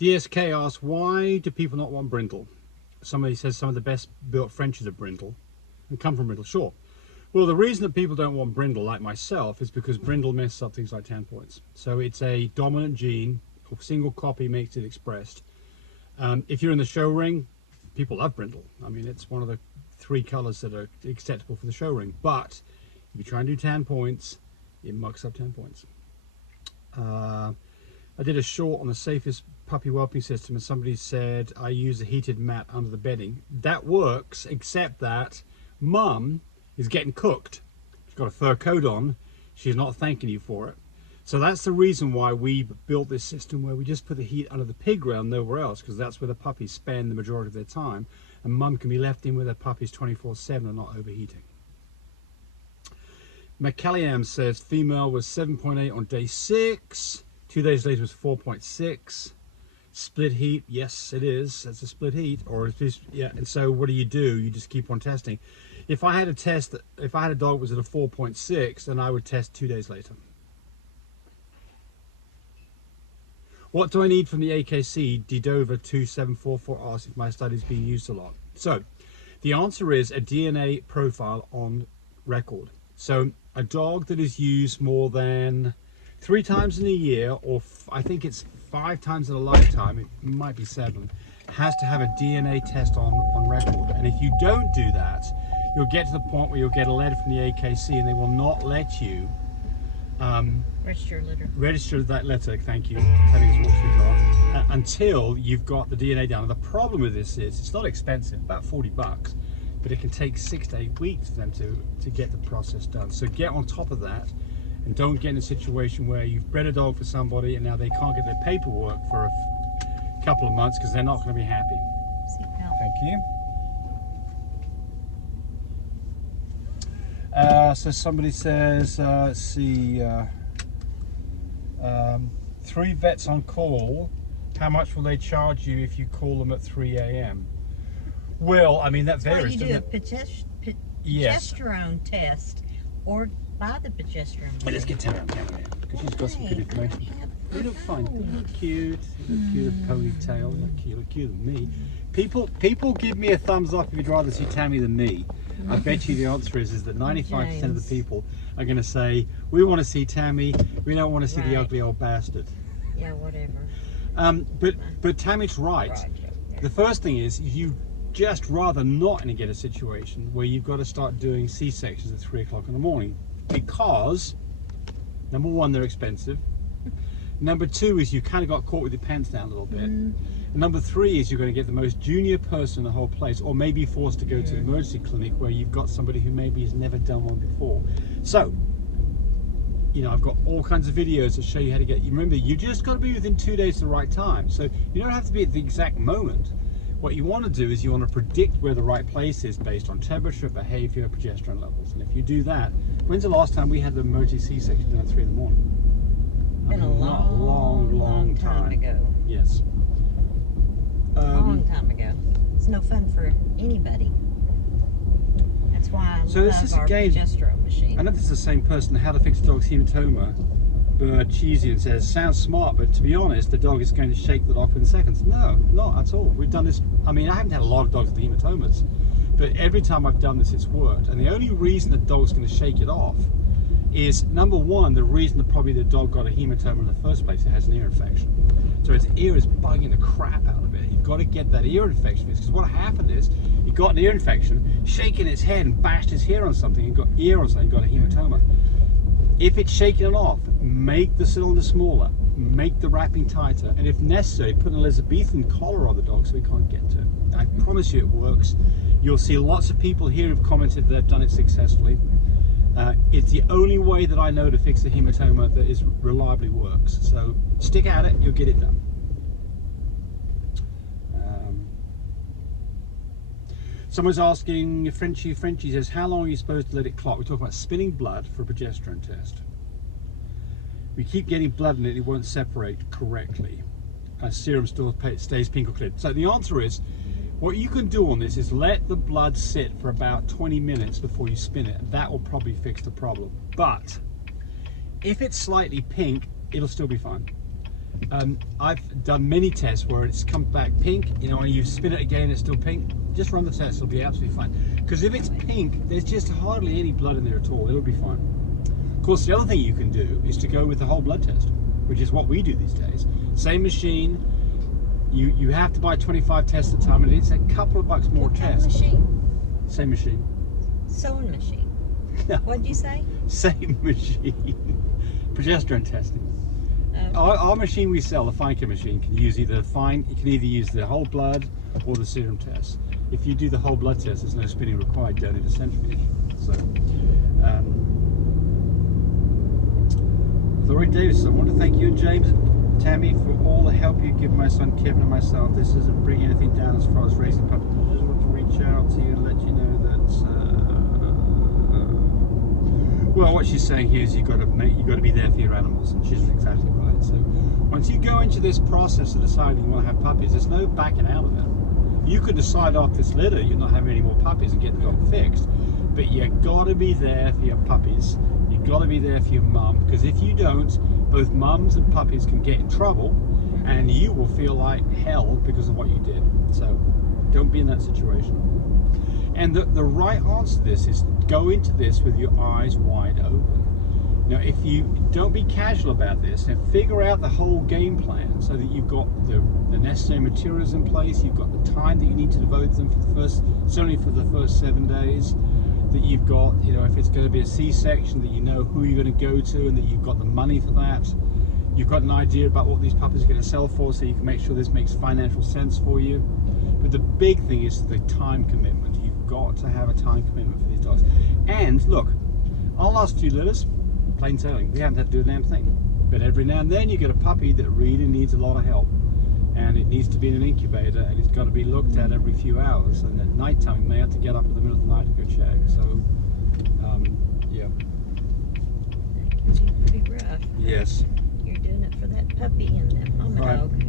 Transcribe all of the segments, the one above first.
DSK asks, why do people not want brindle? Somebody says some of the best built Frenchies are brindle and come from brindle. Sure. Well, the reason that people don't want brindle, like myself, is because brindle messes up things like tan points. So it's a dominant gene, a single copy makes it expressed. If you're in the show ring, people love brindle. I mean, it's one of the 3 colors that are acceptable for the show ring. But if you try and do tan points, it mucks up tan points. I did a short on the safest puppy whelping system, and somebody said I use a heated mat under the bedding. That works, except that Mum is getting cooked. She's got a fur coat on. She's not thanking you for it. So that's the reason why we built this system where we just put the heat under the pig ground, nowhere else, because that's where the puppies spend the majority of their time, and Mum can be left in with her puppies 24/7 and not overheating. McCalliam says female was 7.8 on day 6. 2 days later was 4.6. Split heat, yes it is. That's a split heat, or at least, yeah. And so what do? You just keep on testing. If I had a test, if I had a dog that was at a 4.6, then I would test 2 days later. What do I need from the AKC? Didova 2744 asks if my study is being used a lot. So the answer is a DNA profile on record. So a dog that is used more than 3 times in a year, or I think it's 5 times in a lifetime, it might be 7, has to have a DNA test on record. And if you don't do that, you'll get to the point where you'll get a letter from the AKC and they will not let you register that letter, thank you, until you've got the DNA down. And the problem with this is it's not expensive, about 40 bucks, but it can take 6 to 8 weeks for them to get the process done. So get on top of that, and don't get in a situation where you've bred a dog for somebody and now they can't get their paperwork for a couple of months because they're not going to be happy. Thank you. So somebody says, let's see, 3 vets on call, how much will they charge you if you call them at 3 a.m.? Well, I mean, that varies. Well, you do a progesterone test, or buy the progesterone. Hey, let's get Tara on camera here, because she's got some good information. They look fine. They look cute. They look cute. A ponytail. They look cute than me. People give me a thumbs up if you'd rather see Tammy than me. I bet you the answer is that 95% of the people are going to say, we want to see Tammy, we don't want to see the ugly old bastard. Yeah, whatever. But Tammy's right. The first thing is, you just rather not get a situation where you've got to start doing C-sections at 3 o'clock in the morning, because number 1, they're expensive. Number 2 is you kind of got caught with your pants down a little bit. And number 3 is you're going to get the most junior person in the whole place, or maybe forced to go to the emergency clinic where you've got somebody who maybe has never done one before. So, you know, I've got all kinds of videos that show you how to get. You remember, you just got to be within 2 days at the right time. So you don't have to be at the exact moment. What you want to do is you want to predict where the right place is based on temperature, behavior, progesterone levels. And if you do that, when's the last time we had the emergency C-section done at 3 in the morning? Been a long time ago. Yes. Long time ago. It's no fun for anybody. That's why I love our progesterone machine. I know this is the same person. How to fix a dog's hematoma. Cheesian says, sounds smart, but to be honest, the dog is going to shake that off within seconds. No, not at all. We've done this. I mean, I haven't had a lot of dogs with hematomas, but every time I've done this, it's worked. And the only reason the dog's going to shake it off is, number 1, the reason that probably the dog got a hematoma in the first place, it has an ear infection. So its ear is bugging the crap out of it. You've got to get that ear infection fixed, because what happened is, he got an ear infection, shaking its head and bashed his hair on something, and got ear on something, got a hematoma. If it's shaking it off, make the cylinder smaller, make the wrapping tighter, and if necessary, put an Elizabethan collar on the dog so he can't get to it. I promise you it works. You'll see lots of people here who've commented that they've done it successfully. It's the only way that I know to fix a hematoma that is reliably works. So stick at it, you'll get it done. Someone's asking, Frenchie says, how long are you supposed to let it clot? We're talking about spinning blood for a progesterone test. We keep getting blood in it, it won't separate correctly. Serum still stays pink or clear. So the answer is, what you can do on this is let the blood sit for about 20 minutes before you spin it. That will probably fix the problem. But if it's slightly pink, it'll still be fine. I've done many tests where it's come back pink, you know, and you spin it again, it's still pink. Just run the test, it'll be absolutely fine. Because if it's pink, there's just hardly any blood in there at all. It'll be fine. Of course, the other thing you can do is to go with the whole blood test, which is what we do these days. Same machine. You have to buy 25 tests at a time, and it's a couple of bucks more what test. What kind of machine? Same machine. Sewing machine. No. What'd you say? Same machine. Progesterone testing. Our machine we sell, the FineCare machine, can use either use the whole blood or the serum test. If you do the whole blood test, there's no spinning required down in the centrifuge. So, Laurie Davis, I want to thank you and James and Tammy for all the help you give my son Kevin and myself. This doesn't bring anything down as far as raising puppies. I just want to reach out to you and let you know that. Well, what she's saying here is you've got to be there for your animals, and she's exactly right. So once you go into this process of deciding you want to have puppies, there's no backing out of it. You could decide after this litter you're not having any more puppies and get the dog fixed, but you got to be there for your puppies. You got to be there for your mum, because if you don't, both mums and puppies can get in trouble, and you will feel like hell because of what you did. So don't be in that situation. And the right answer to this is go into this with your eyes wide open. Now, if you don't be casual about this, and figure out the whole game plan so that you've got the necessary materials in place, you've got the time that you need to devote them certainly for the first 7 days, that you've got, you know, if it's going to be a C-section, that you know who you're going to go to and that you've got the money for that. You've got an idea about what these puppies are going to sell for, so you can make sure this makes financial sense for you. But the big thing is the time commitment. You've got to have a time commitment for these dogs. And look, our last 2 litters, plain sailing, we haven't had to do a damn thing. But every now and then you get a puppy that really needs a lot of help. And it needs to be in an incubator, and it's got to be looked at every few hours. And at night time, you may have to get up in the middle of the night to go check. So, yeah. That can be pretty rough. Yes. You're doing it for that puppy and that mama dog.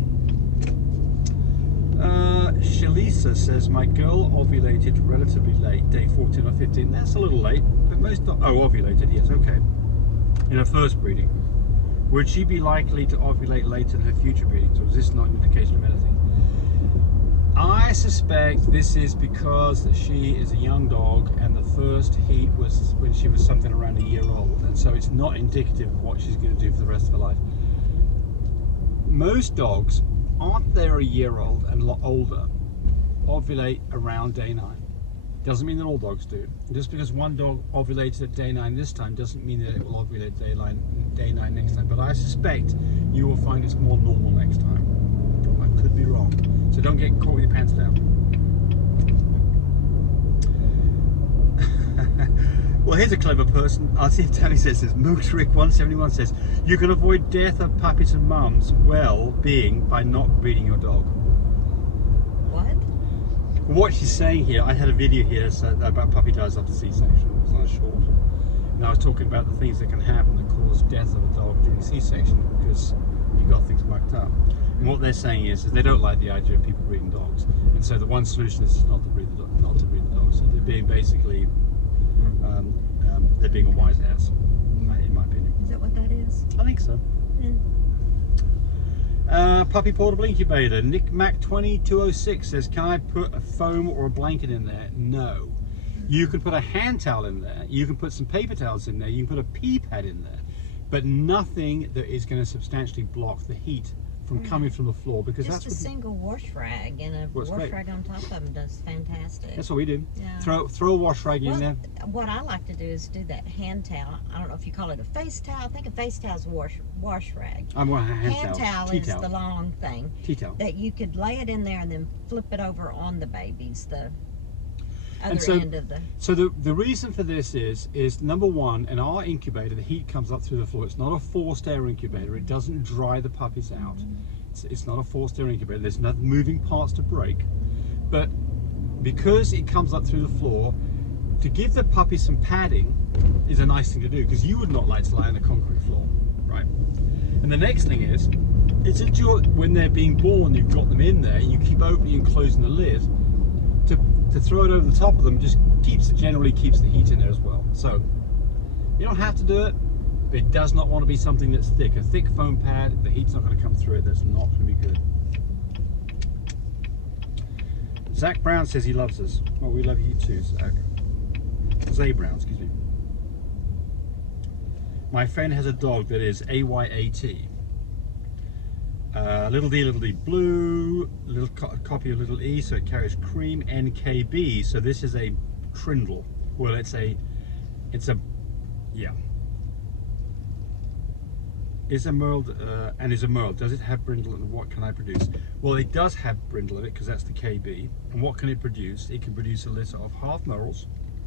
Shalisa says, my girl ovulated relatively late, day 14 or 15. That's a little late, but most ovulated, yes, okay. In her first breeding. Would she be likely to ovulate later in her future breedings, or is this not an indication of anything? I suspect this is because she is a young dog, and the first heat was when she was something around a year old, and so it's not indicative of what she's going to do for the rest of her life. Most dogs, aren't they a year old and a lot older, ovulate around day 9. Doesn't mean that all dogs do. Just because one dog ovulated at day 9 this time doesn't mean that it will ovulate day 9 next time. But I suspect you will find it's more normal next time. I could be wrong. So don't get caught with your pants down. Well, here's a clever person. I'll see if Tony says this. Mootrick171 says, you can avoid death of puppies and mums well-being by not breeding your dog. What? What she's saying here, I had a video here about puppy dies after C-section. It was on a short. And I was talking about the things that can happen that cause death of a dog during C-section because you've got things mucked up. And what they're saying is they don't like the idea of people breeding dogs. And so the one solution is not to breed the dog. So they're being basically, they're being a wise ass, in my opinion. Is that what that is? I think so. Puppy portable incubator. Nick Mac 2206 says, can I put a foam or a blanket in there? No. You can put a hand towel in there. You can put some paper towels in there. You can put a pee pad in there. But nothing that is going to substantially block the heat from coming from the floor, because just that's a single wash rag and a wash rag on top of them does fantastic. That's what we do. Yeah. Throw a wash rag in there. What I like to do is do that hand towel. I don't know if you call it a face towel. I think a face towel is wash rag. I'm going to hand towel is the long thing. Tea towel. That you could lay it in there and then flip it over on the babies. The other end of the. So the reason for this is number one, in our incubator, the heat comes up through the floor. It's not a forced air incubator. It doesn't dry the puppies out. It's not a forced air incubator. There's no moving parts to break. But because it comes up through the floor, to give the puppy some padding is a nice thing to do, because you would not like to lie on a concrete floor, right? And the next thing is when they're being born, you've got them in there, and you keep opening and closing the lid. To throw it over the top of them just generally keeps the heat in there as well. So you don't have to do it, But it does not want to be something that's thick. A thick foam pad, the heat's not going to come through it. That's not going to be good. Zach Brown says he loves us. Well, we love you too, Zach. Zay Brown, excuse me. My friend has a dog that is AYAT. Little D blue, little copy of little E, so it carries cream, NKB. So this is a trindle. Well, yeah. Is a merle and is a merle. Does it have brindle and what can I produce? Well, it does have brindle in it because that's the KB. And what can it produce? It can produce a litter of half merles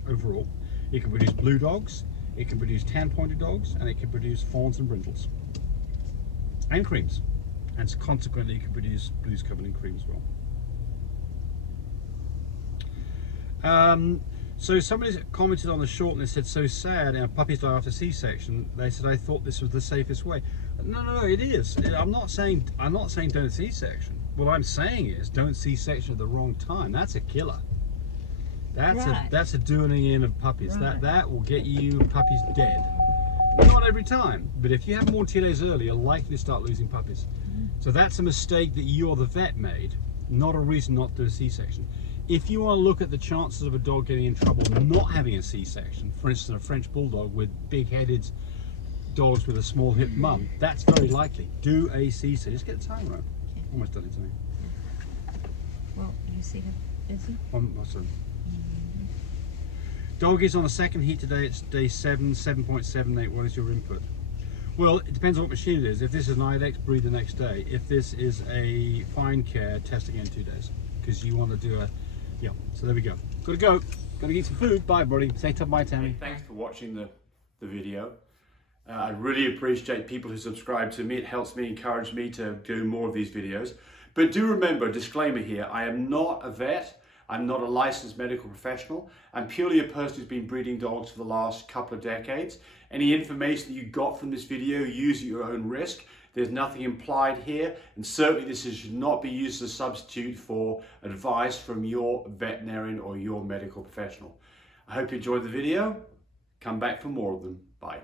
overall. It can produce blue dogs. It can produce tan-pointed dogs, and it can produce fawns and brindles and creams. And consequently, it can produce blues covered in cream as well. So somebody commented on the short and they said, so sad, puppies die after C-section. They said, I thought this was the safest way. No, it is. I'm not saying don't C-section. What I'm saying is don't C-section at the wrong time. That's a killer. That's a doing in of puppies. Right. That will get you puppies dead. Not every time, but if you have more than 2 days early, you're likely to start losing puppies. So that's a mistake that you or the vet made, not a reason not to do a C-section. If you want to look at the chances of a dog getting in trouble not having a C-section, for instance, a French Bulldog with big-headed dogs with a small hip mum, that's very likely. Do a C-section. Just get the time right. Okay. Almost done it to me. Well, you see her busy? Awesome. Dog is on the second heat today. It's day 7.78. What is your input? Well, it depends on what machine it is. If this is an IDEX, breed the next day. If this is a fine care, test again 2 days. Because you want to do a, yeah. So there we go. Gotta go. Gotta eat some food. Bye, buddy. Say to bye, Tammy. Hey, thanks for watching the video. I really appreciate people who subscribe to me. It helps me, encourage me to do more of these videos. But do remember, disclaimer here, I am not a vet. I'm not a licensed medical professional. I'm purely a person who's been breeding dogs for the last couple of decades. Any information that you got from this video, use at your own risk. There's nothing implied here, and certainly this should not be used as a substitute for advice from your veterinarian or your medical professional. I hope you enjoyed the video. Come back for more of them. Bye.